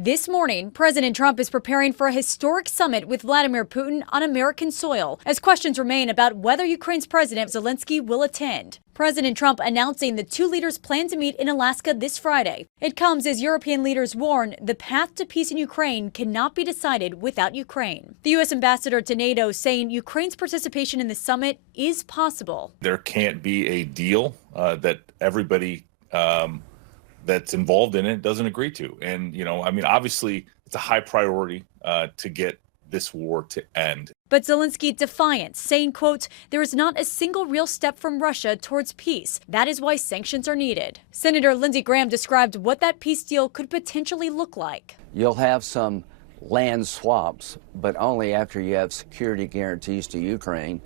This morning, President Trump is preparing for a historic summit with Vladimir Putin on American soil, as questions remain about whether Ukraine's President Zelensky will attend. President Trump announcing the two leaders plan to meet in Alaska this Friday. It comes as European leaders warn the path to peace in Ukraine cannot be decided without Ukraine. The U.S. ambassador to NATO saying Ukraine's participation in the summit is possible. There can't be a deal that everybody that's involved in it doesn't agree to. And, obviously it's a high priority to get this war to end. But Zelensky defiant, saying, quote, there is not a single real step from Russia towards peace. That is why sanctions are needed. Senator Lindsey Graham described what that peace deal could potentially look like. You'll have some land swaps, but only after you have security guarantees to Ukraine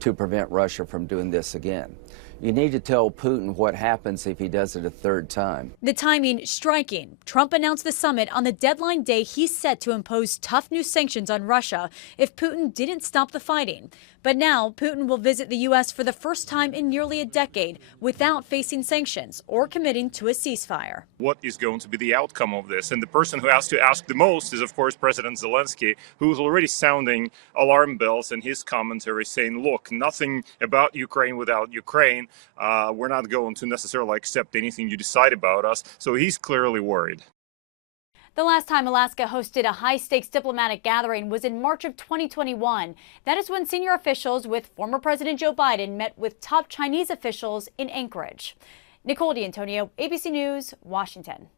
to prevent Russia from doing this again. You need to tell Putin what happens if he does it a third time. The timing striking. Trump announced the summit on the deadline day he's set to impose tough new sanctions on Russia if Putin didn't stop the fighting. But now Putin will visit the U.S. for the first time in nearly a decade without facing sanctions or committing to a ceasefire. What is going to be the outcome of this? And the person who has to ask the most is, of course, President Zelensky, who is already sounding alarm bells in his commentary saying, look, nothing about Ukraine without Ukraine. We're not going to necessarily accept anything you decide about us. So he's clearly worried. The last time Alaska hosted a high-stakes diplomatic gathering was in March of 2021. That is when senior officials with former President Joe Biden met with top Chinese officials in Anchorage. Nicole D'Antonio, ABC News, Washington.